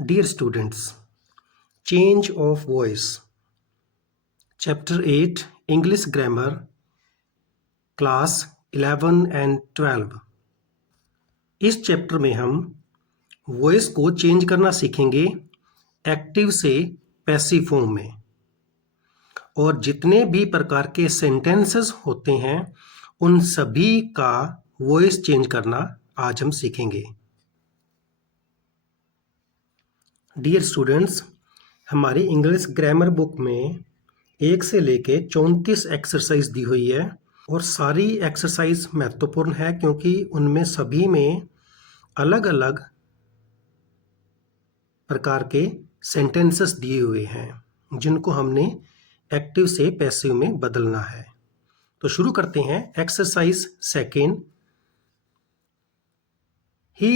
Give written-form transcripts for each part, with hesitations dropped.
Dear students, Change of Voice, Chapter 8, English Grammar, Class 11 and 12। इस chapter में हम voice को चेंज करना सीखेंगे एक्टिव से पैसिव फॉर्म में, और जितने भी प्रकार के सेंटेंसेस होते हैं उन सभी का वॉइस चेंज करना आज हम सीखेंगे। डियर स्टूडेंट्स, हमारी इंग्लिश ग्रामर बुक में 1 से लेके 34 एक्सरसाइज दी हुई है, और सारी एक्सरसाइज महत्वपूर्ण है क्योंकि उनमें सभी में अलग अलग प्रकार के सेंटेंसेस दिए हुए हैं जिनको हमने एक्टिव से पैसिव में बदलना है। तो शुरू करते हैं। Exercise second, he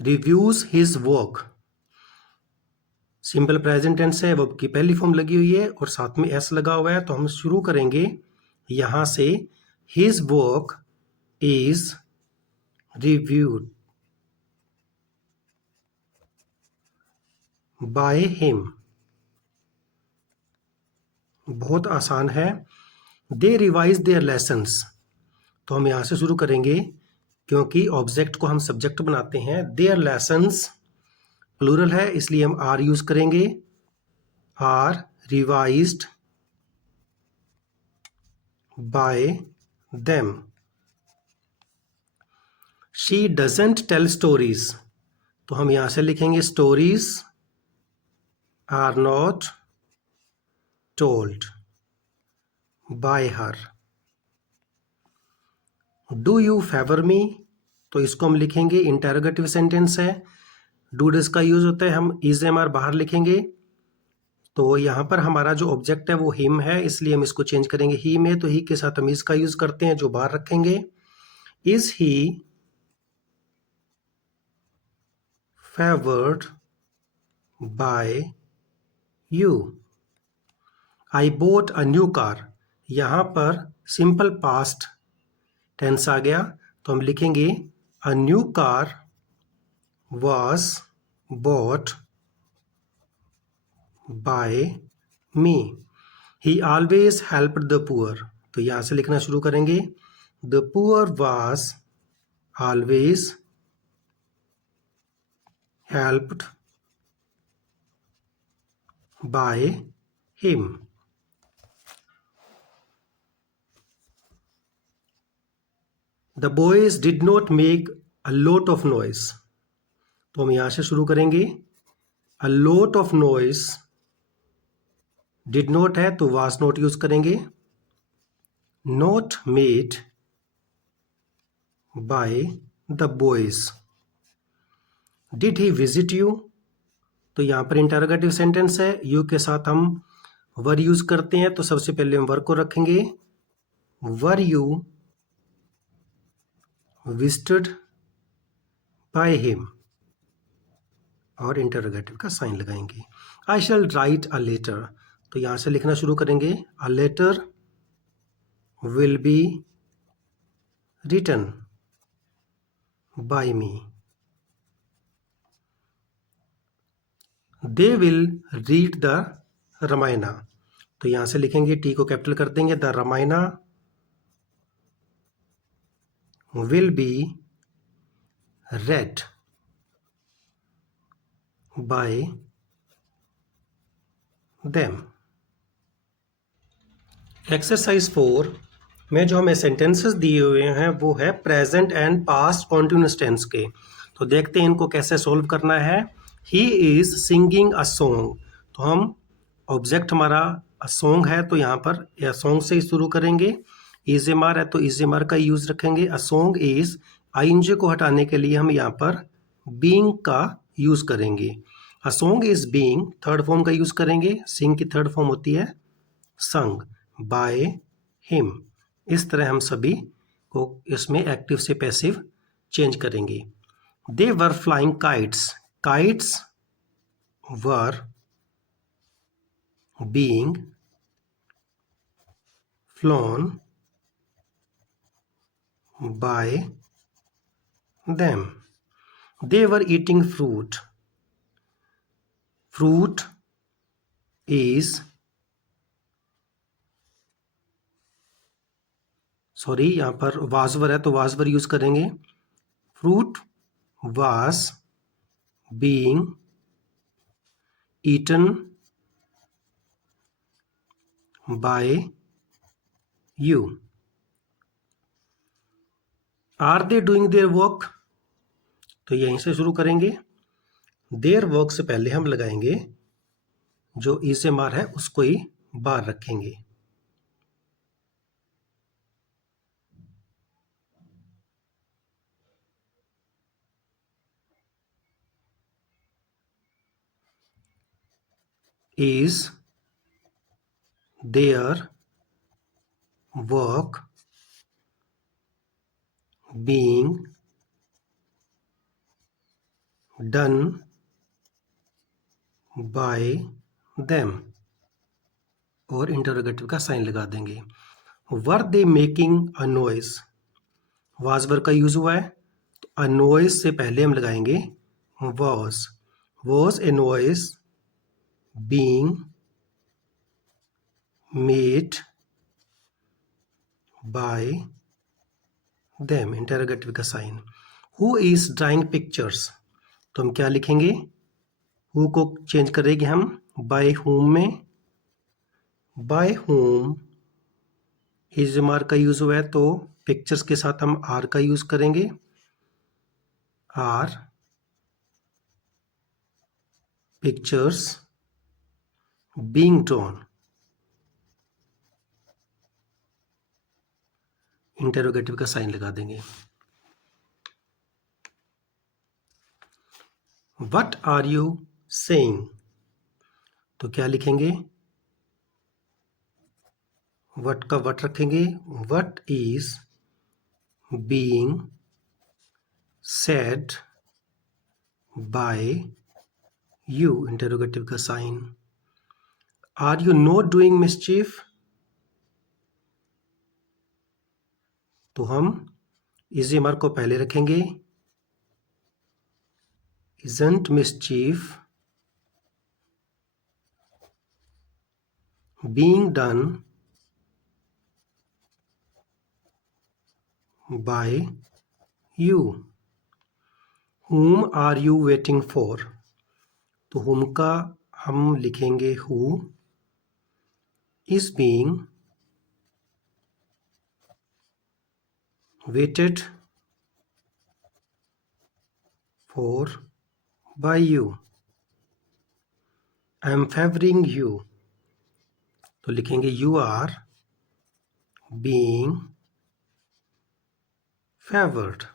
reviews his work. Simple present tense है, वर्ब की पहली फॉर्म लगी हुई है और साथ में एस लगा हुआ है, तो हम शुरू करेंगे यहां से। His work is reviewed by him. बहुत आसान है। दे रिवाइज देयर लेसन्स, तो हम यहां से शुरू करेंगे क्योंकि ऑब्जेक्ट को हम सब्जेक्ट बनाते हैं। देयर लेसन्स प्लूरल है इसलिए हम आर यूज करेंगे। Are revised by them. She doesn't tell stories, तो हम यहां से लिखेंगे stories are not told by her. Do you favour me, तो इसको हम लिखेंगे इंटेरोगेटिव सेंटेंस है। डू डज का यूज होता है, हम इज एम आर बाहर लिखेंगे। तो यहाँ पर हमारा जो ऑब्जेक्ट है वो हिम है इसलिए हम इसको चेंज करेंगे ही में, तो ही के साथ हम इज का यूज करते हैं जो बाहर रखेंगे। Is he favoured by you. I bought a new car, यहाँ पर सिंपल पास्ट टेंस आ गया तो हम लिखेंगे अ new car was bought by me. He always helped the poor, तो यहां से लिखना शुरू करेंगे the poor was always helped by him. The boys did not make a lot of noise, तो हम यहां से शुरू करेंगे। a lot of noise did not है तो was not यूज करेंगे। not made by the boys. Did he visit you, तो यहां पर इंटरोगेटिव सेंटेंस है, यू के साथ हम वर यूज करते हैं, तो सबसे पहले हम वर को रखेंगे। Were you visited by him, और इंटरोगेटिव का साइन लगाएंगे। आई शैल राइट अ लेटर, तो यहां से लिखना शुरू करेंगे a letter will be written by me. They will read the Ramayana, तो यहां से लिखेंगे टी को कैपिटल कर देंगे। The Ramayana will be read by them. Exercise 4 में जो हमें सेंटेंसेस दिए हुए हैं वो है present and past continuous tense के, तो देखते हैं इनको कैसे सोल्व करना है। He is singing a song, तो हम ऑब्जेक्ट हमारा अ सॉन्ग है तो यहाँ पर या सॉन्ग से ही शुरू करेंगे। इज एम आर है तो इज एम आर का यूज रखेंगे। अ सॉन्ग इज, आईएनजी को हटाने के लिए हम यहाँ पर बीइंग का यूज करेंगे। A song is being third form का यूज करेंगे। सिंग की थर्ड फॉर्म होती है संग बाय हिम। इस तरह हम सभी को इसमें एक्टिव से पैसिव चेंज करेंगे। They were flying kites, kites were being flown by them. They were eating fruit, fruit is, sorry यहाँ पर वाजवर है तो वाजवर यूज करेंगे। Fruit was being eaten by you. Are they doing their work, तो यहीं से शुरू करेंगे। देयर वर्क से पहले हम लगाएंगे जो ई से मार है उसको ही बार रखेंगे। Is their work being done by them, और इंटरोगेटिव का साइन लगा देंगे। Were they making a noise, was work का यूज हुआ है तो अ नॉइज से पहले हम लगाएंगे was a noise being made by them, interrogative का sign. Who is drawing pictures, तो हम क्या लिखेंगे, हु को चेंज करेंगे हम बाय हुम में। बाय हुम इज मार्क का यूज हुआ है तो पिक्चर्स के साथ हम आर का यूज करेंगे। Are pictures being drawn, interrogative का साइन लगा देंगे। व्हाट आर यू सेइंग, तो क्या लिखेंगे, व्हाट का व्हाट रखेंगे। What is being said by you, interrogative का sign. Are you not doing mischief, तो हम इजी मार्क को पहले रखेंगे। Isn't mischief being done by you. whom are you waiting for, तो whom का हम लिखेंगे who is being waited for by you। I am favoring you, तो लिखेंगे you are being favored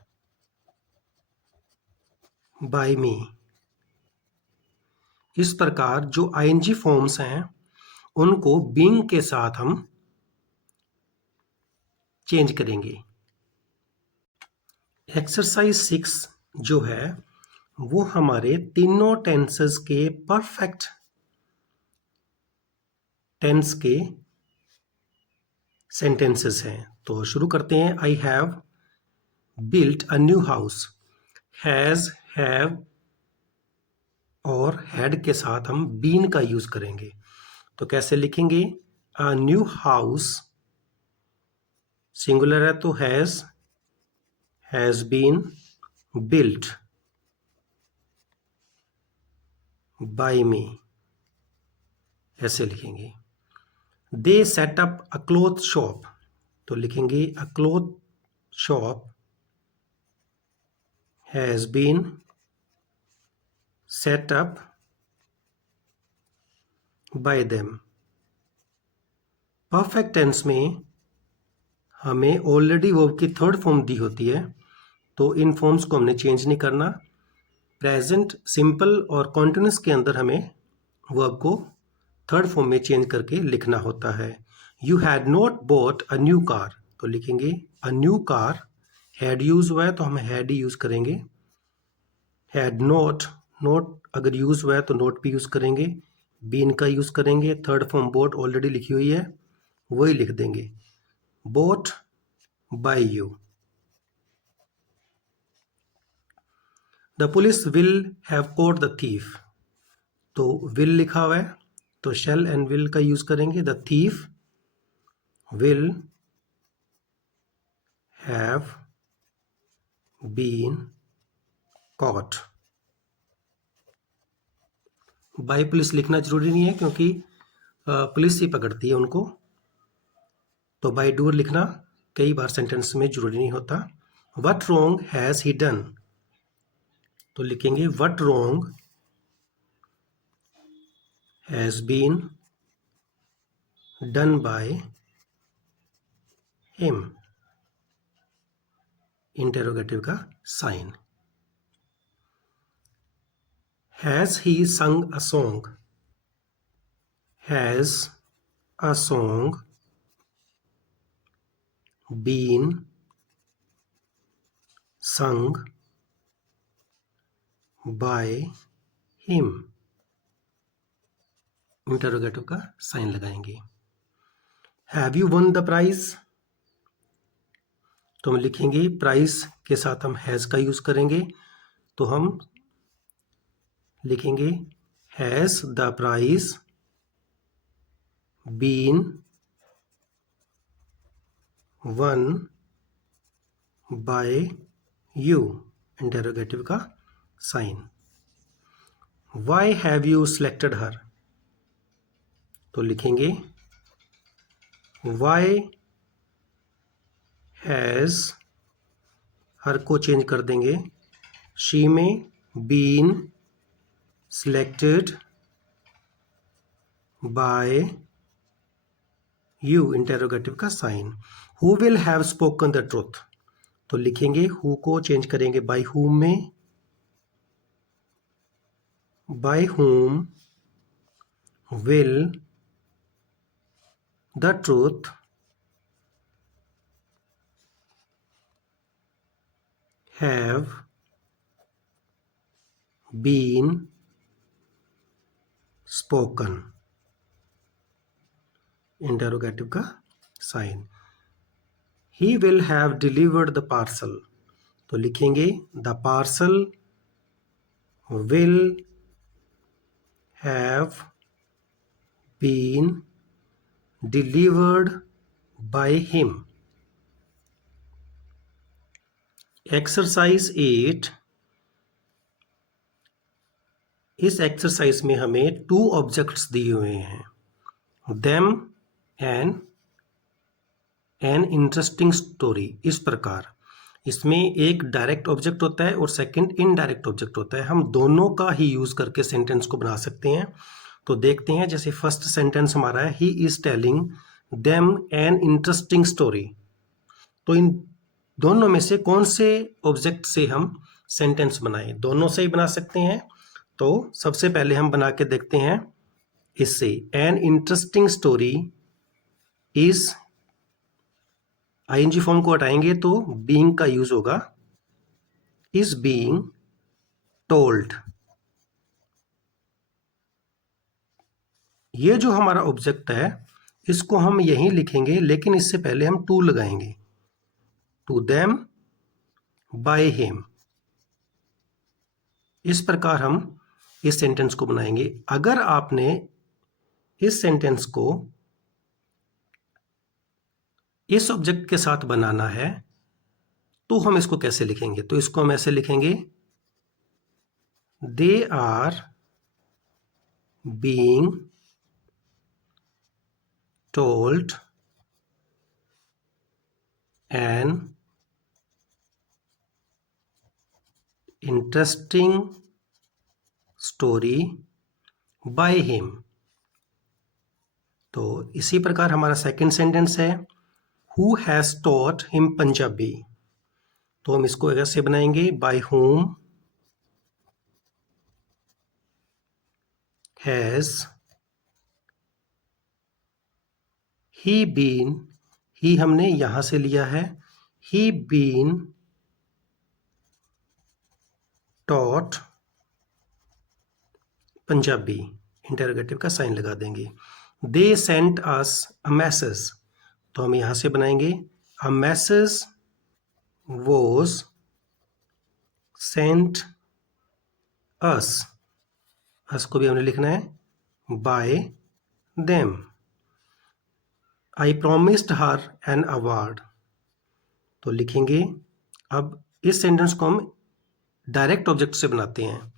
by me। इस प्रकार जो ing फॉर्म्स हैं उनको being के साथ हम चेंज करेंगे। एक्सरसाइज 6 जो है वो हमारे तीनों टेंसेस के परफेक्ट टेंस के सेंटेंसेस हैं। तो शुरू करते हैं। I have built a new house, has, have और हैड के साथ हम बीन का यूज करेंगे। तो कैसे लिखेंगे, अ न्यू हाउस सिंगुलर है तो has been built by me, ऐसे लिखेंगे। They set up a cloth shop, तो लिखेंगे a cloth shop has been set up by them. Perfect tense में हमें ऑलरेडी वर्ब की थर्ड फॉर्म दी होती है तो इन फॉर्म्स को हमने चेंज नहीं करना। प्रेजेंट सिंपल और कॉन्टिन्यूस के अंदर हमें वर्ब को थर्ड फॉर्म में चेंज करके लिखना होता है। You had not bought a new car, तो लिखेंगे अ न्यू कार, हैड यूज हुआ है तो हम हैड ही यूज करेंगे। हैड नॉट, नॉट अगर यूज हुआ है तो नॉट भी यूज करेंगे। बीन का यूज करेंगे। थर्ड फॉर्म बोट ऑलरेडी लिखी हुई है वही लिख देंगे, bought by you. The police will have caught the thief, तो विल लिखा हुआ है, तो शैल एंड विल का यूज करेंगे। The thief will have been caught. By police लिखना जरूरी नहीं है क्योंकि पुलिस ही पकड़ती है उनको, तो बाय डूअर लिखना कई बार सेंटेंस में जरूरी नहीं होता। What wrong has he done, तो लिखेंगे what wrong has been done by him, interrogative का sign. Has he sung a song, has a song been sung by him, interrogative का साइन लगाएंगे। Have you won the prize, तो हम लिखेंगे prize के साथ हम हैज का यूज करेंगे, तो हम लिखेंगे has the prize been won by you, interrogative का sign. Why have you selected her, तो लिखेंगे वाई हैज, हर को चेंज कर देंगे शी में, been selected by you, interrogative का sign. Who will have spoken the truth, तो लिखेंगे हु को चेंज करेंगे बाय हुम में, by whom will the truth have been spoken, interrogative का sign. He will have delivered the parcel, तो लिखेंगे the parcel will have been delivered by him. Exercise 8, इस exercise में हमें 2 objects दिए हुए हैं, them and N interesting story. इस प्रकार इसमें एक डायरेक्ट ऑब्जेक्ट होता है और सेकंड इनडायरेक्ट ऑब्जेक्ट होता है, हम दोनों का ही यूज करके सेंटेंस को बना सकते हैं। तो देखते हैं, जैसे फर्स्ट सेंटेंस हमारा है he is telling them an interesting story, तो इन दोनों में से कौन से ऑब्जेक्ट से हम सेंटेंस बनाएं? दोनों से ही बना सकते हैं। तो सबसे पहले हम बना के देखते हैं इससे, an interesting story is, ING form को हटाएंगे तो बीइंग का यूज होगा, इज बीइंग टोल्ड। ये जो हमारा ऑब्जेक्ट है इसको हम यहीं लिखेंगे, लेकिन इससे पहले हम टू लगाएंगे, टू देम बाय हिम। इस प्रकार हम इस सेंटेंस को बनाएंगे। अगर आपने इस सेंटेंस को इस ऑब्जेक्ट के साथ बनाना है तो हम इसको कैसे लिखेंगे? तो इसको हम ऐसे लिखेंगे, they are being told an interesting story by him. तो इसी प्रकार हमारा सेकंड सेंटेंस है, who has taught him Punjabi, तो हम इसको ऐसे बनाएंगे, by whom has he been, ही हमने यहां से लिया है, ही बीन टॉट पंजाबी, इंटरोगेटिव का साइन लगा देंगे। They sent us a message, तो हम यहां से बनाएंगे, a message was sent us, us को भी हमने लिखना है by them. I promised her an award, तो लिखेंगे। अब इस सेंटेंस को हम डायरेक्ट ऑब्जेक्ट से बनाते हैं,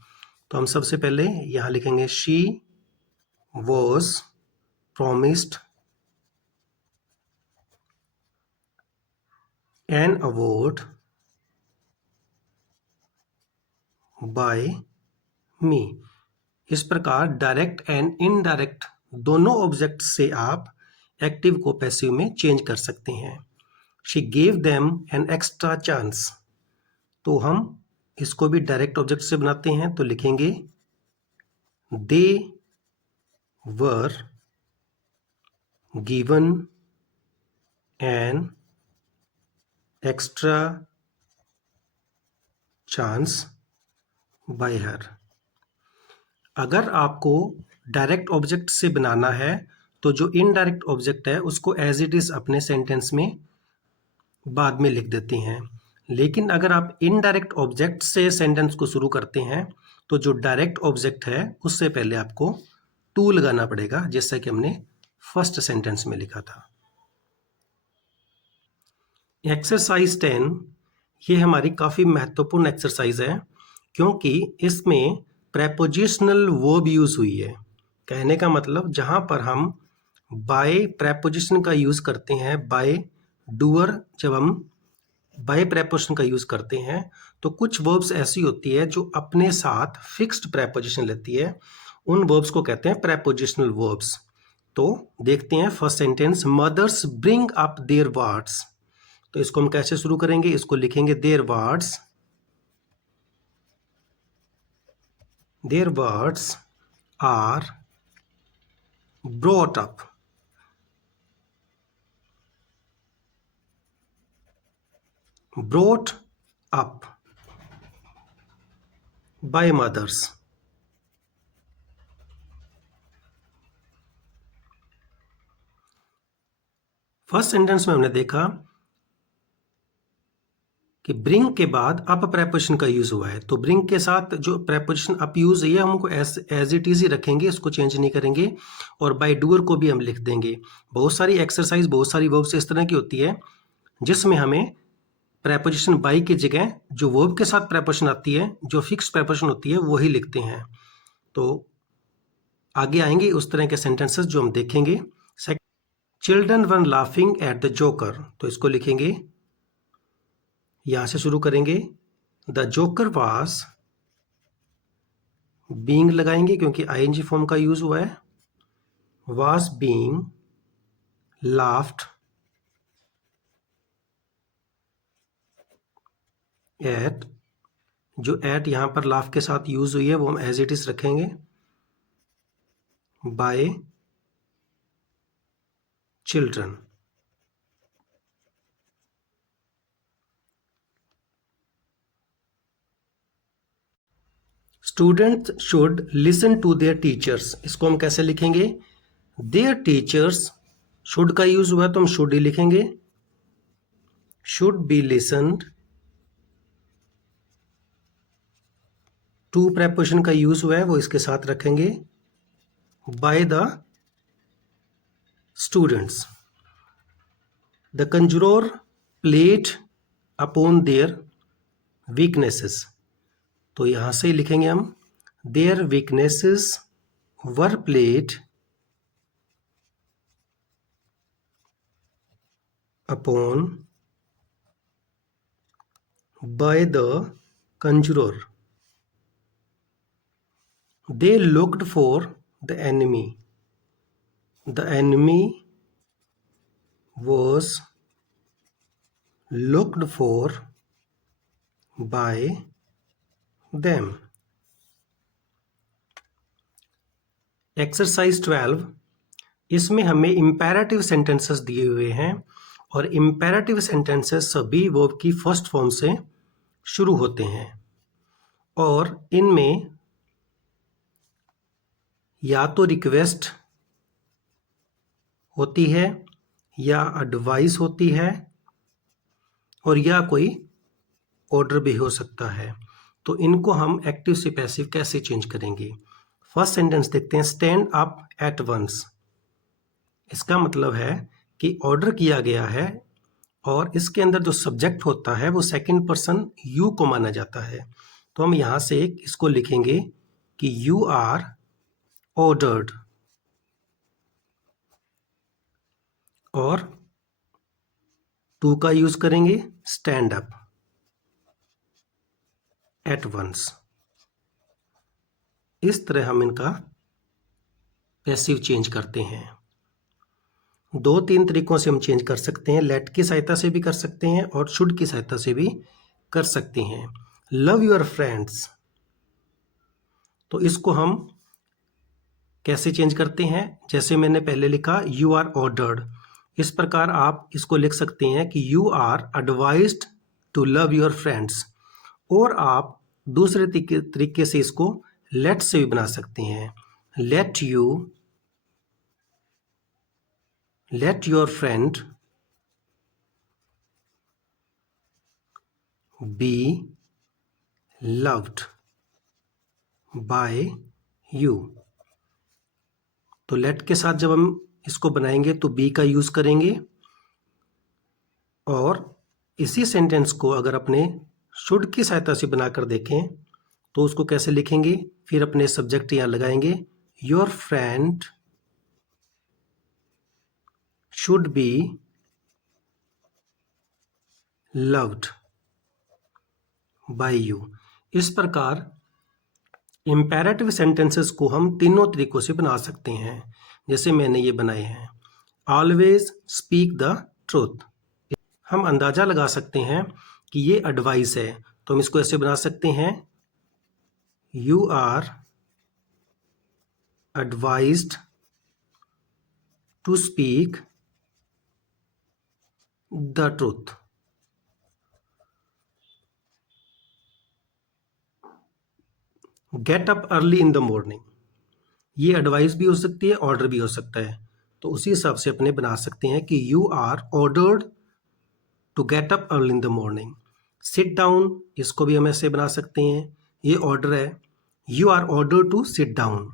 तो हम सबसे पहले यहां लिखेंगे she was promised an award by me. इस प्रकार डायरेक्ट एंड इनडायरेक्ट दोनों ऑब्जेक्ट से आप एक्टिव को पैसिव में चेंज कर सकते हैं। She gave them an extra chance, तो हम इसको भी डायरेक्ट ऑब्जेक्ट से बनाते हैं, तो लिखेंगे they were given an extra chance by her. अगर आपको डायरेक्ट ऑब्जेक्ट से बनाना है तो जो इनडायरेक्ट ऑब्जेक्ट है उसको एज इट इज अपने सेंटेंस में बाद में लिख देते हैं। लेकिन अगर आप इनडायरेक्ट ऑब्जेक्ट से सेंटेंस को शुरू करते हैं तो जो डायरेक्ट ऑब्जेक्ट है उससे पहले आपको टू लगाना पड़ेगा, जैसा कि हमने फर्स्ट सेंटेंस में लिखा था। एक्सरसाइज 10 ये हमारी काफ़ी महत्वपूर्ण एक्सरसाइज है, क्योंकि इसमें प्रेपोजिशनल वर्ब यूज हुई है। कहने का मतलब जहां पर हम बाय प्रेपोजिशन का यूज करते हैं, बाय डूअर, जब हम बाय प्रेपोजिशन का यूज करते हैं तो कुछ वर्ब्स ऐसी होती है जो अपने साथ फिक्स्ड प्रेपोजिशन लेती है, उन वर्ब्स को कहते हैं प्रेपोजिशनल वर्ब्स। तो देखते हैं first sentence, mothers bring up their words. तो इसको हम कैसे शुरू करेंगे, इसको लिखेंगे their words are brought up by mothers. First sentence में हमने देखा कि ब्रिंग के बाद अप प्रेपोजिशन का यूज हुआ है, तो ब्रिंग के साथ जो प्रेपोजिशन अप यूज है हमको एज इट इज ही रखेंगे, इसको चेंज नहीं करेंगे। और बाय डूअर को भी हम लिख देंगे। बहुत सारी एक्सरसाइज, बहुत सारी वर्ब्स इस तरह की होती है जिसमें हमें प्रेपोजिशन बाय की जगह जो वर्ब के साथ प्रेपोजिशन आती है, जो फिक्स प्रेपोजिशन होती है, वही लिखते हैं। तो आगे आएंगे उस तरह के सेंटेंसेस जो हम देखेंगे। Children one laughing at the joker, तो इसको लिखेंगे, यहां से शुरू करेंगे। द जोकर वाज, बीइंग लगाएंगे क्योंकि आईएनजी फॉर्म का यूज हुआ है। वाज बीइंग लाफ्ड एट, जो एट यहां पर लाफ के साथ यूज हुई है वो हम एज इट इज रखेंगे, by children. Students should listen to their teachers, इसको हम कैसे लिखेंगे, देयर टीचर्स, शुड का यूज हुआ है तो हम शुड ही लिखेंगे। Should be listened, to preposition का यूज हुआ है वो इसके साथ रखेंगे, by the students. The conjurer played upon their weaknesses, तो यहां से लिखेंगे हम, their weaknesses were played upon by the conjurer. They looked for the enemy. The enemy was looked for by them. Exercise 12, इसमें हमें इंपेरेटिव सेंटेंसेस दिए हुए हैं और इंपेरेटिव सेंटेंसेस सभी वर्ब की फर्स्ट फॉर्म से शुरू होते हैं और इनमें या तो रिक्वेस्ट होती है या एडवाइस होती है और या कोई ऑर्डर भी हो सकता है। तो इनको हम एक्टिव से पैसिव कैसे चेंज करेंगे। फर्स्ट सेंटेंस देखते हैं, स्टैंड अप एट वंस। इसका मतलब है कि ऑर्डर किया गया है और इसके अंदर जो सब्जेक्ट होता है वो सेकंड पर्सन यू को माना जाता है। तो हम यहां से इसको लिखेंगे कि यू आर ऑर्डर्ड, और टू का यूज करेंगे स्टैंड अप एट वंस। इस तरह हम इनका पैसिव चेंज करते हैं। 2-3 तरीकों से हम चेंज कर सकते हैं, लेट की सहायता से भी कर सकते हैं और शुड की सहायता से भी कर सकते हैं। लव योर फ्रेंड्स, तो इसको हम कैसे चेंज करते हैं? जैसे मैंने पहले लिखा यू आर ऑर्डर्ड, इस प्रकार आप इसको लिख सकते हैं कि you are advised to love your friends. और आप दूसरे तरीके से इसको लेट से भी बना सकते हैं। Let your friend be loved by you. तो लेट के साथ जब हम इसको बनाएंगे तो बी का यूज करेंगे, और इसी सेंटेंस को अगर अपने शुड की सहायता से बनाकर देखें तो उसको कैसे लिखेंगे? फिर अपने सब्जेक्ट यहां लगाएंगे, your friend should be loved by you. इस प्रकार इंपेरेटिव सेंटेंसेस को हम तीनों तरीकों से बना सकते हैं, जैसे मैंने ये बनाए हैं। ऑलवेज स्पीक द ट्रूथ, हम अंदाजा लगा सकते हैं कि ये एडवाइस है, तो हम इसको ऐसे बना सकते हैं, you are advised to speak the truth. Get up early in the morning, ये एडवाइस भी हो सकती है, ऑर्डर भी हो सकता है, तो उसी हिसाब से अपने बना सकते हैं कि you are ordered to get up early in the morning. Sit down, इसको भी हम ऐसे बना सकते हैं, ये ऑर्डर है, you are order to sit down.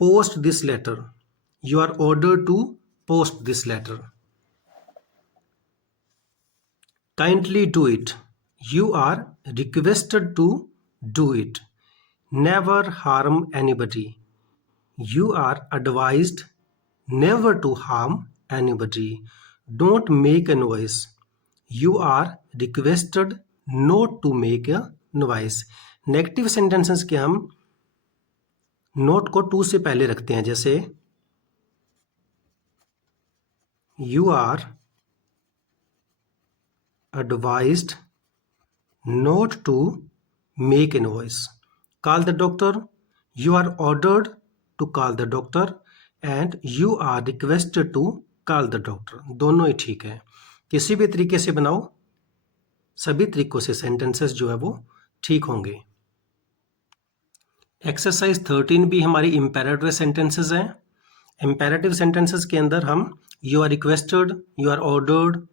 Post this letter, you are order to post this letter. Kindly do it, you are requested to do it. Never harm anybody, you are advised never to harm anybody. Don't make a noise, you are requested not to make a noise. Negative sentences के हम note को to से पहले रखते हैं, जैसे you are advised not to make a noise. Call the doctor, you are ordered to call the doctor and you are requested to call the doctor. दोनों ही ठीक है, किसी भी तरीके से बनाओ, सभी तरीकों से सेंटेंसेस जो है वो ठीक होंगे। एक्सरसाइज 13 भी हमारी इंपेरेटिव सेंटेंसेस हैं। इंपेरेटिव सेंटेंसेस के अंदर हम you are requested, you are ordered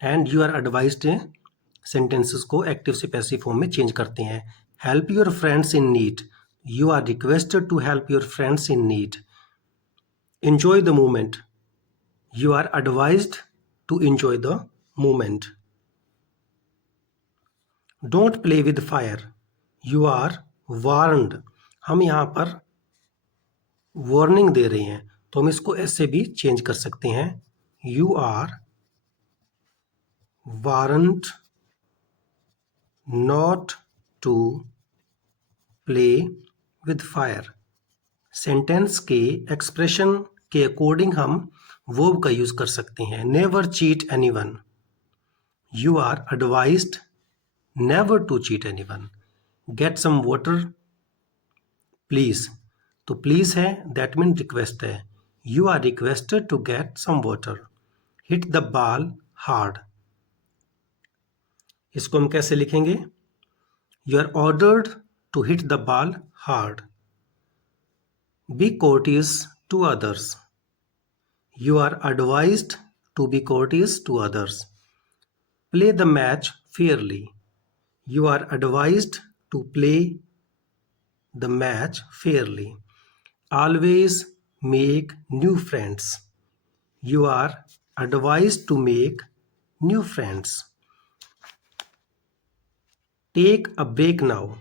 and you are advised sentences को एक्टिव से पैसिव फॉर्म में चेंज करते हैं। Help your friends in need, you are requested to help your friends in need. Enjoy the moment, you are advised to enjoy the moment. Don't play with fire, you are warned. हम यहाँ पर warning दे रहे हैं, तो हम इसको ऐसे भी चेंज कर सकते हैं, you are warned not to play with fire. Sentence के एक्सप्रेशन के अकॉर्डिंग हम वर्ब का यूज कर सकते हैं। Never cheat anyone, you are advised never to cheat anyone. Get some water please, तो प्लीज है दैट मीन रिक्वेस्ट है, you are requested to get some water. Hit the ball hard, इसको हम कैसे लिखेंगे? You are ordered to hit the ball hard. Be courteous to others, you are advised to be courteous to others. Play the match fairly, you are advised to play the match fairly. Always make new friends. You are advised to make new friends. Take a break now.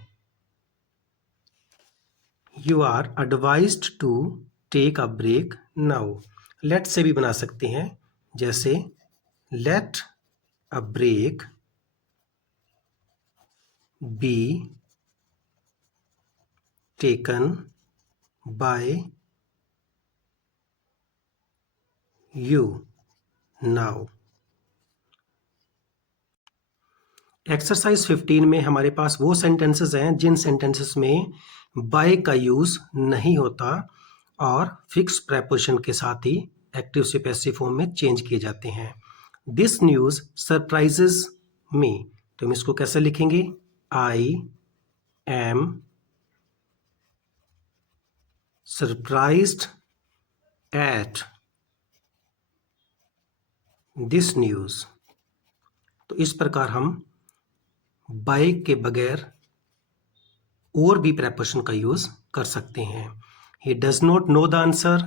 You are advised to take a break now. Let से भी बना सकते हैं, जैसे let a break be taken by you now. Exercise 15 में हमारे पास वो sentences हैं जिन सेंटेंसेस में बाय का यूज नहीं होता और फिक्स प्रेपोजिशन के साथ ही एक्टिव से पैसिव फॉर्म में चेंज किए जाते हैं. दिस न्यूज सरप्राइजेस मी. तो हम इसको कैसे लिखेंगे? I am surprised at this news. तो इस प्रकार हम बाय के बगैर और भी प्रेपोजिशन का यूज कर सकते हैं. He does not know the answer.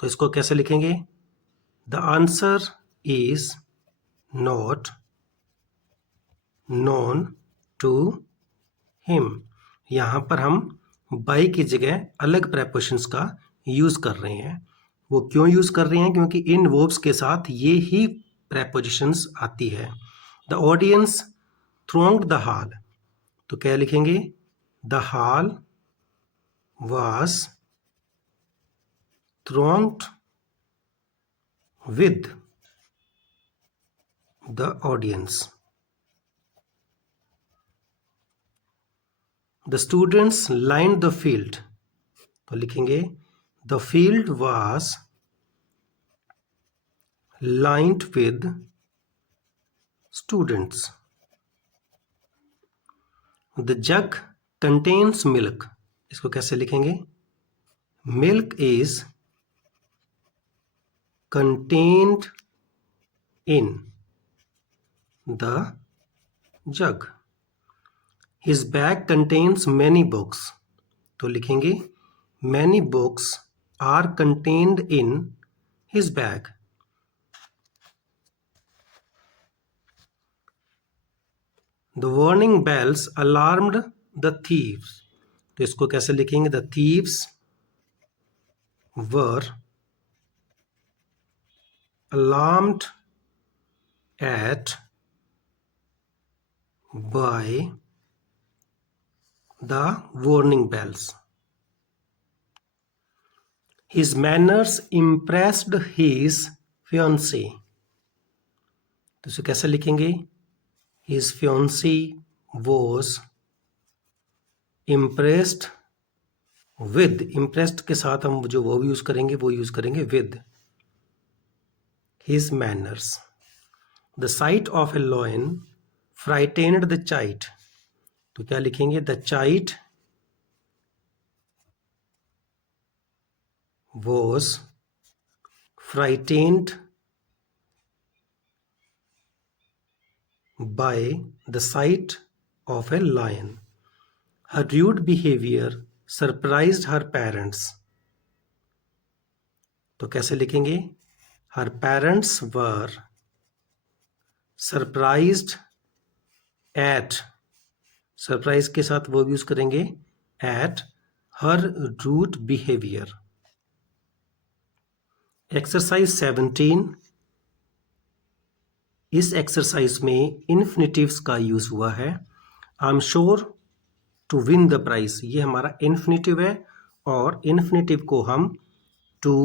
तो इसको कैसे लिखेंगे? The answer is not known to him. यहां पर हम बाय की जगह अलग प्रेपोजिशंस का यूज कर रहे हैं. वो क्यों यूज कर रहे हैं? क्योंकि इन वर्ब्स के साथ ये ही प्रेपोजिशंस आती है. The audience thronged the hall. तो क्या लिखेंगे? The hall was thronged with the audience. The students lined the field. तो लिखेंगे The field was lined with students. The jug contains milk. इसको कैसे लिखेंगे? Milk is contained in the jug. His bag contains many books. तो लिखेंगे many books are contained in his bag. The warning bells alarmed the thieves. तो इसको कैसे लिखेंगे? The thieves were alarmed at by the warning bells. His manners impressed his fiancée. तो इसे कैसे लिखेंगे? His fiancée was impressed with. impressed के साथ हम जो verb यूज करेंगे वो यूज करेंगे with. His manners. The sight of a lion frightened the child. तो क्या लिखेंगे? The child was frightened by the sight of a lion. Her rude behavior surprised her parents. तो कैसे लिखेंगे? Her parents were surprised at. Surprise के साथ वो use करेंगे at her rude behavior. Exercise 17. इस एक्सरसाइज में इन्फिनेटिव्स का यूज हुआ है. I am sure to win the prize. ये हमारा इन्फिनेटिव है और इन्फिनेटिव को हम to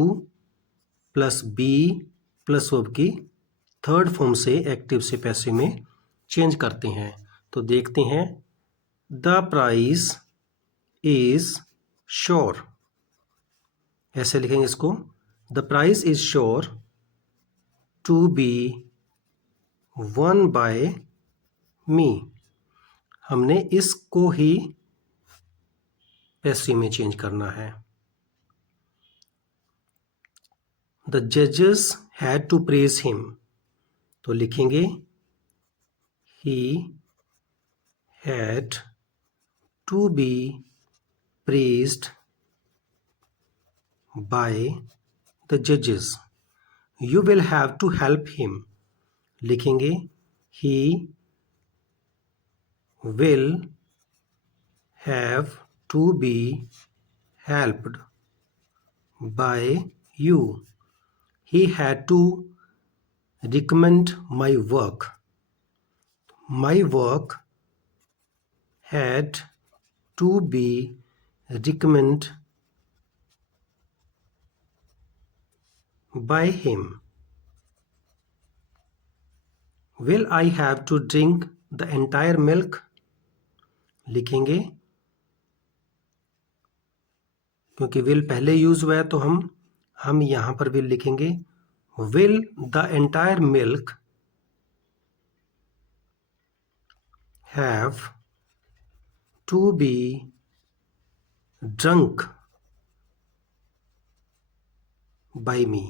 plus be plus verb की थर्ड फॉर्म से एक्टिव से पैसिव में चेंज करते हैं. तो देखते हैं. The prize is sure. ऐसे लिखेंगे इसको. The prize is sure to be one by मी. हमने इसको ही पैसिव में चेंज करना है. द जजेस हैड टू प्रेज हिम. तो लिखेंगे he had to be praised by the judges. You will have to help him. लिखेंगे he will have to be helped by you. He had to recommend my work. My work had to be recommended by him. Will I have to drink the entire milk? लिखेंगे क्योंकि will पहले use हुआ है तो हम यहां पर will लिखेंगे will the entire milk have to be drunk by me.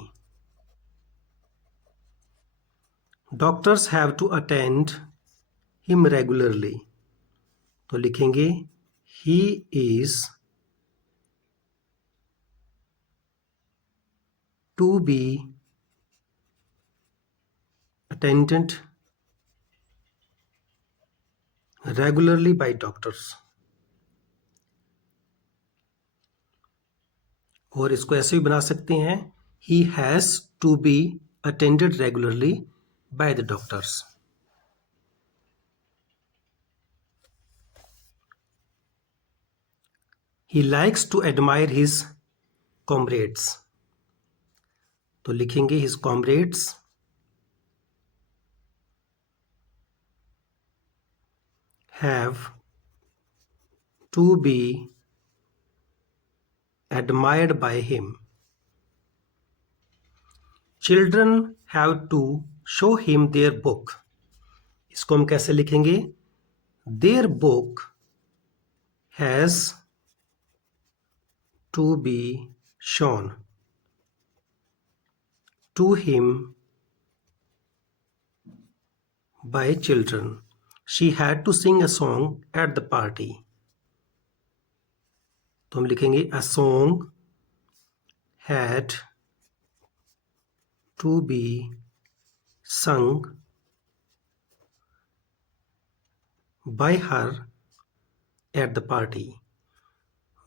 Doctors have to attend him regularly. तो लिखेंगे he is to be attended regularly by doctors. और इसको ऐसे भी बना सकते हैं he has to be attended regularly by the doctors. He likes to admire his comrades. तो लिखेंगे his comrades have to be admired by him. Children have to show him their book. इसको हम कैसे लिखेंगे their book has to be shown to him by children. She had to sing a song at the party. तो हम लिखेंगे a song had to be sung by her at the party.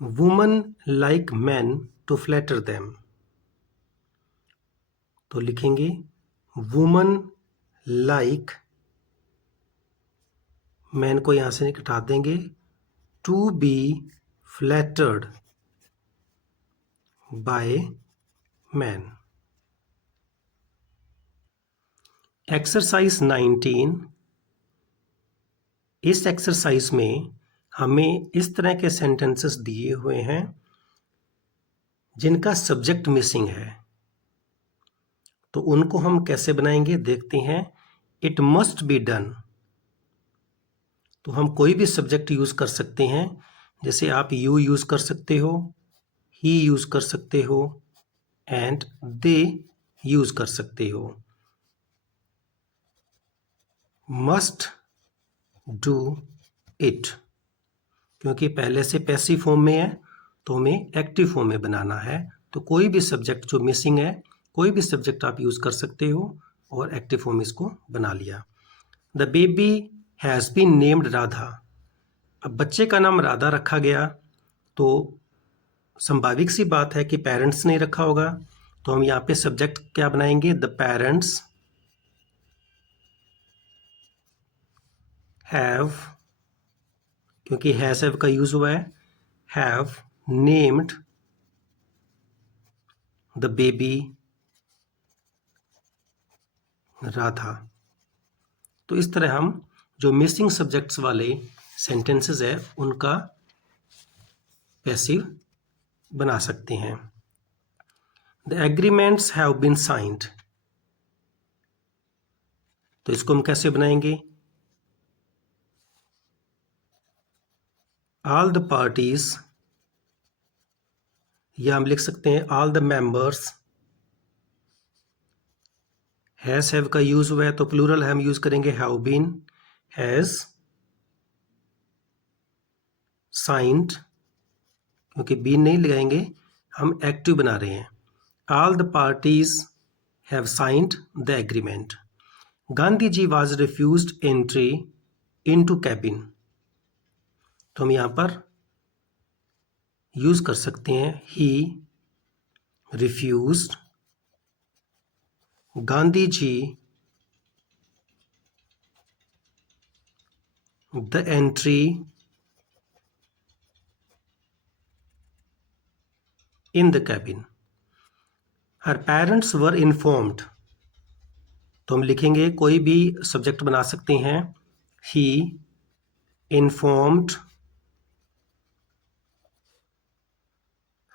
Women like men to flatter them. तो लिखेंगे women like man को यहां से हटा देंगे to be flattered by men. Exercise 19. इस एक्सरसाइज में हमें इस तरह के सेंटेंसेस दिए हुए हैं जिनका सब्जेक्ट मिसिंग है, तो उनको हम कैसे बनाएंगे देखते हैं. It must be done. तो हम कोई भी सब्जेक्ट यूज कर सकते हैं, जैसे आप यू यूज कर सकते हो, ही यूज कर सकते हो एंड दे यूज कर सकते हो. मस्ट डू इट क्योंकि पहले से पैसिव फॉर्म में है तो हमें एक्टिव फॉर्म में बनाना है. तो कोई भी सब्जेक्ट जो मिसिंग है, कोई भी सब्जेक्ट आप यूज कर सकते हो और एक्टिव फॉर्म इसको बना लिया. The baby has been named Radha. अब बच्चे का नाम राधा रखा गया तो संभाविक सी बात है कि पेरेंट्स ने रखा होगा, तो हम यहाँ पे सब्जेक्ट क्या बनाएंगे, द पेरेंट्स हैव, क्योंकि हैव का यूज हुआ है, have named the baby Radha. तो इस तरह हम जो मिसिंग सब्जेक्ट्स वाले सेंटेंसेस है उनका पैसिव बना सकते हैं. The agreements have been signed. तो इसको हम कैसे बनाएंगे, ऑल द पार्टीज, या हम लिख सकते हैं all the members. Has have का यूज हुआ है तो प्लूरल हम यूज करेंगे हैव बीन. हैज साइंड क्योंकि बी नहीं लगाएंगे, हम एक्टिव बना रहे हैं। All the parties have signed the agreement. Gandhi ji was refused entry into cabin. तो हम यहाँ पर यूज कर सकते हैं he refused Gandhi ji the entry in the cabin. Her parents were informed. तो हम लिखेंगे, कोई भी सब्जेक्ट बना सकते हैं, he informed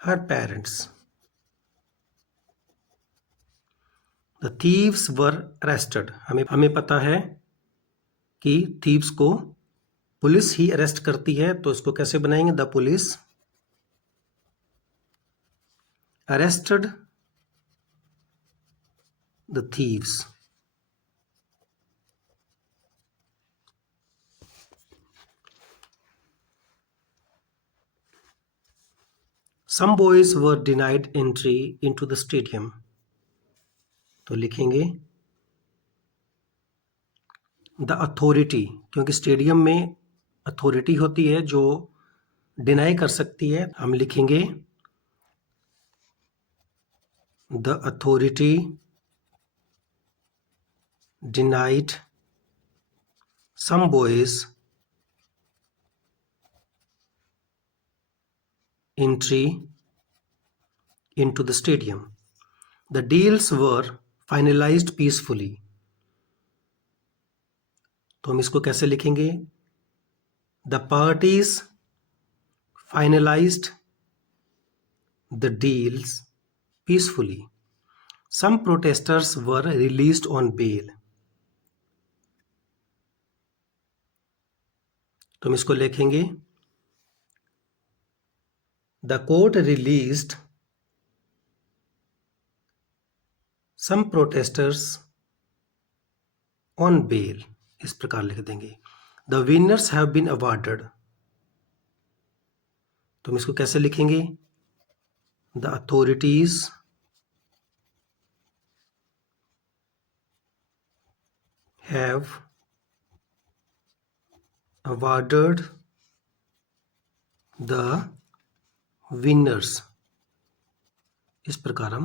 her parents. The thieves were arrested. हमें पता है कि थीव्स को पुलिस ही अरेस्ट करती है, तो इसको कैसे बनाएंगे? The police arrested the thieves. Some boys were denied entry into the stadium। तो लिखेंगे द अथॉरिटी, क्योंकि स्टेडियम में अथॉरिटी होती है जो डिनाई कर सकती है। हम लिखेंगे the authority denied some boys entry into the stadium। The deals were finalized peacefully। तो हम इसको कैसे लिखेंगे? The parties finalized the deals peacefully। Some protesters were released on bail। तो हम इसको लिखेंगे The court released some protesters on bail। इस प्रकार लिख देंगे। The winners have been awarded। तो हम इसको कैसे लिखेंगे? The authorities have awarded the winners। इस प्रकार हम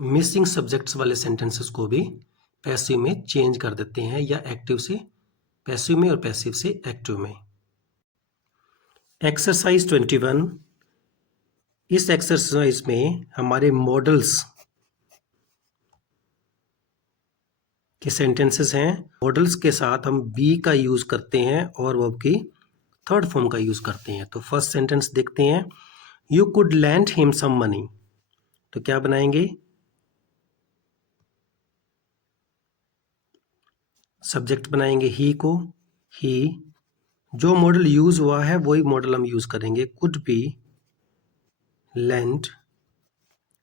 मिसिंग सब्जेक्ट्स वाले सेंटेंसेस को भी पैसिव में चेंज कर देते हैं, या एक्टिव से पैसिव में और पैसिव से एक्टिव में। एक्सरसाइज 21। इस एक्सरसाइज में हमारे मॉडल्स के सेंटेंसेस हैं। मॉडल्स के साथ हम बी का यूज करते हैं और वर्ब की थर्ड फॉर्म का यूज करते हैं। तो फर्स्ट सेंटेंस देखते हैं, you could lend him some money. तो क्या बनाएंगे? सब्जेक्ट बनाएंगे ही को, ही। जो मॉडल यूज हुआ है वही मॉडल हम यूज करेंगे। Could be lent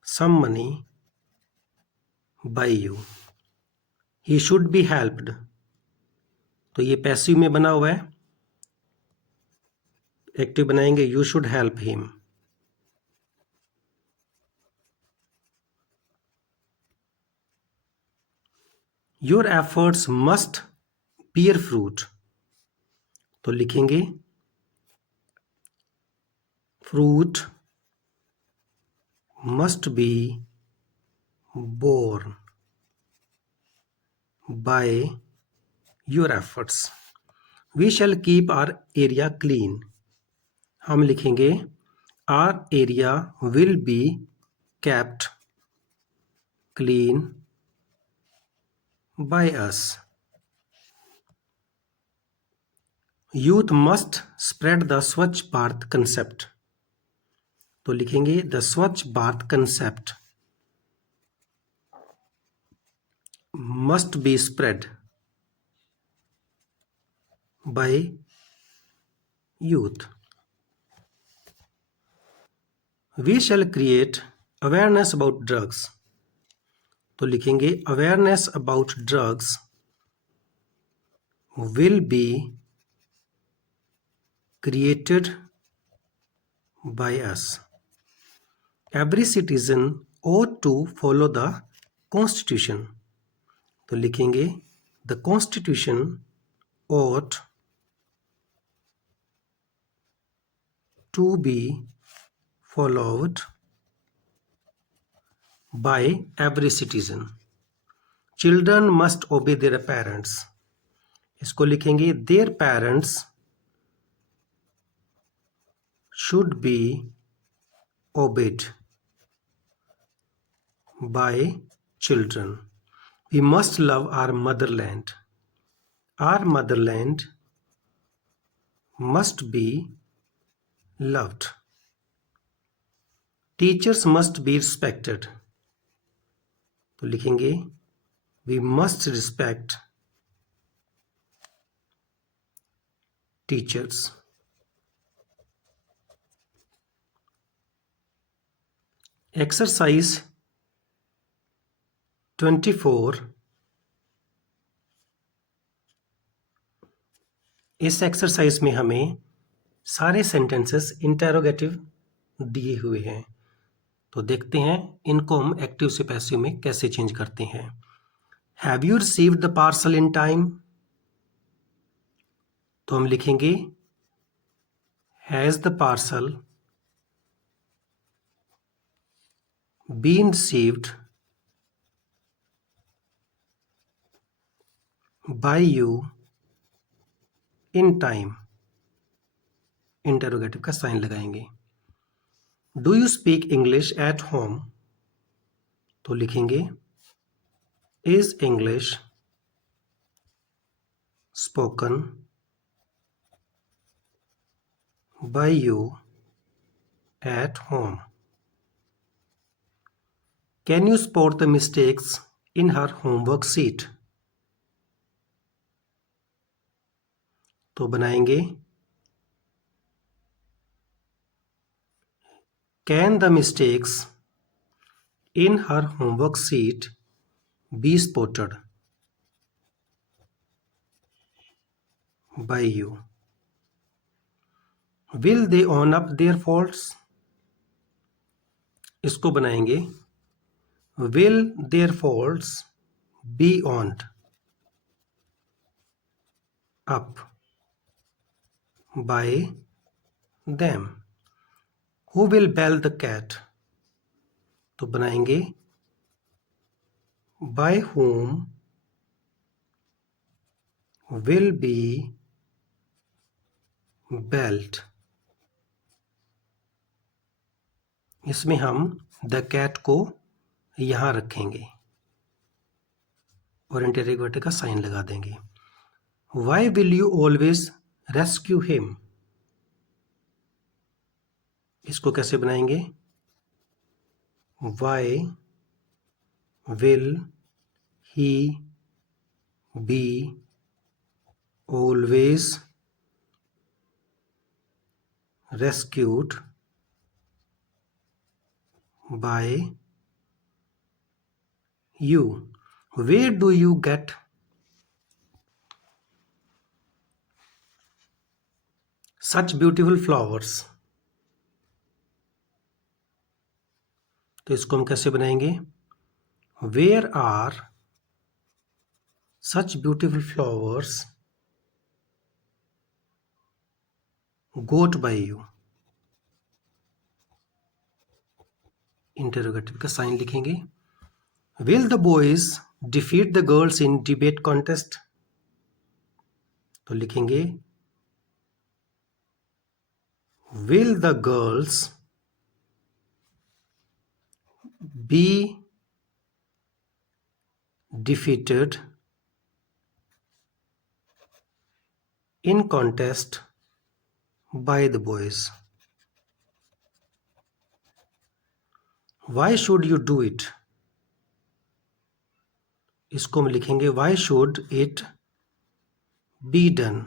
some money by you। he should be helped। तो ये पैसिव में बना हुआ है। एक्टिव बनाएंगे you should help him। your efforts must bear fruit। तो लिखेंगे fruit must be borne by your efforts। we shall keep our area clean। हम लिखेंगे our area will be kept clean by us। youth must spread the स्वच्छ Bharat concept। तो लिखेंगे the स्वच्छ Bharat concept must be spread by youth। we shall create awareness about drugs। तो लिखेंगे awareness about drugs will be created by us. Every citizen ought to follow the Constitution. तो लिखेंगे the Constitution ought to be followed by every citizen. Children must obey their parents. इसको लिखेंगे their parents should be obeyed by children. We must love our motherland. Our motherland must be loved. Teachers must be respected. तो लिखेंगे we must respect teachers. Exercise 24. इस exercise में हमें सारे sentences interrogative दिए हुए हैं, तो देखते हैं इनको हम एक्टिव से पैसिव में कैसे चेंज करते हैं। Have you received the parcel in time? तो हम लिखेंगे has the parcel been received by you in time. Interrogative का साइन लगाएंगे। Do you speak English at home? तो लिखेंगे is English spoken by you at home. Can you spot the mistakes in her homework sheet? तो बनाएंगे can the mistakes in her homework sheet be spotted by you? Will they own up their faults? इसको बनाएंगे will their faults be owned up by them? Who will bell the cat? तो बनाएंगे by whom will be belled? इसमें हम the cat को यहां रखेंगे और इंटररोगेटिव का साइन लगा देंगे। Why will you always rescue him? इसको कैसे बनाएंगे? Why will he be always rescued by you? Where do you get such beautiful flowers? तो इसको हम कैसे बनाएंगे? Where are such beautiful flowers got by you? Interrogative का साइन लिखेंगे। Will the boys defeat the girls in debate contest? तो लिखेंगे Will the girls be defeated in contest by the boys? Why should you do it? इसको हम लिखेंगे Why should it be done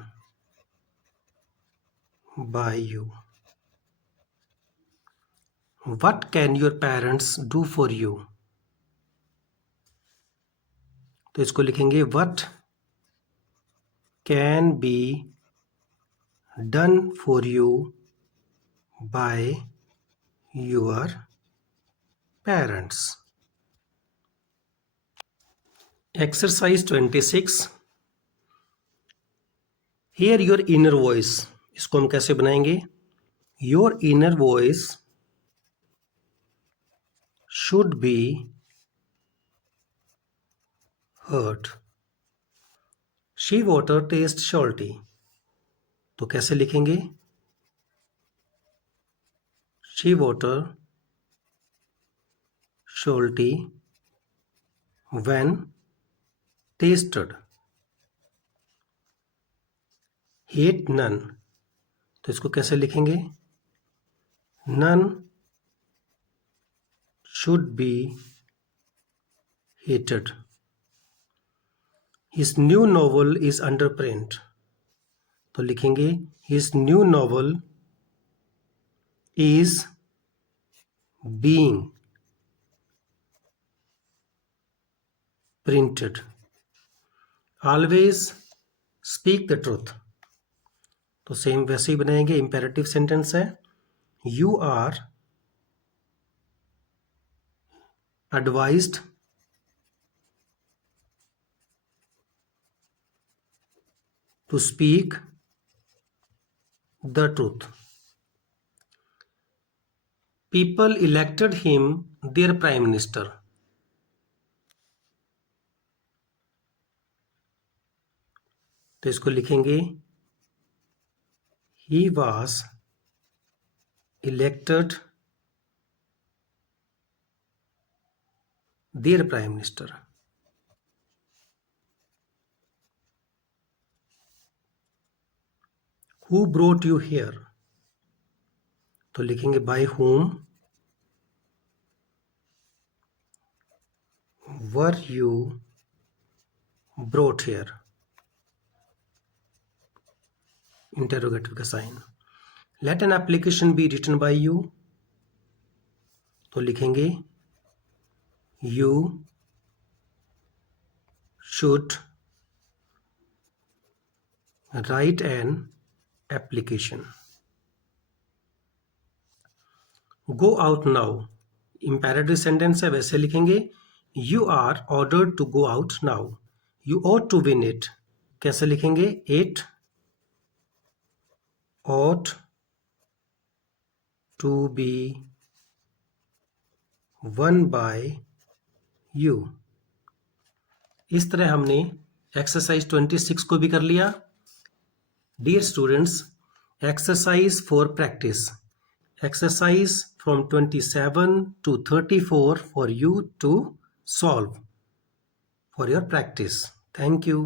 by you? What can your parents do for you? तो इसको लिखेंगे What can be done for you by your parents. Exercise 26. Hear your inner voice. इसको हम कैसे बनाएंगे? Your inner voice should be heard. She water taste salty. तो कैसे लिखेंगे? She water salty when tasted. Hate none. तो इसको कैसे लिखेंगे? None should be hated. His new novel is under print. तो लिखेंगे his new novel is being printed. Always speak the truth. तो सेम वैसे ही बनाएंगे. इंपेरेटिव सेंटेंस है. You are advised to speak the truth. People elected him their prime minister. तो इसको लिखेंगे he was elected their prime minister. Who brought you here? तो लिखेंगे by whom were you brought here? Interrogative का sign. Let an application be written by you. तो लिखेंगे you should write an application. Go out now. Imperative sentence है, वैसे लिखेंगे you are ordered to go out now. You ought to win it. कैसे लिखेंगे? It ought to be won by you. इस तरह हमने एक्सरसाइज 26 को भी कर लिया. Dear students, exercise for practice. Exercise from 27 to 34 for you to solve for your practice. Thank you.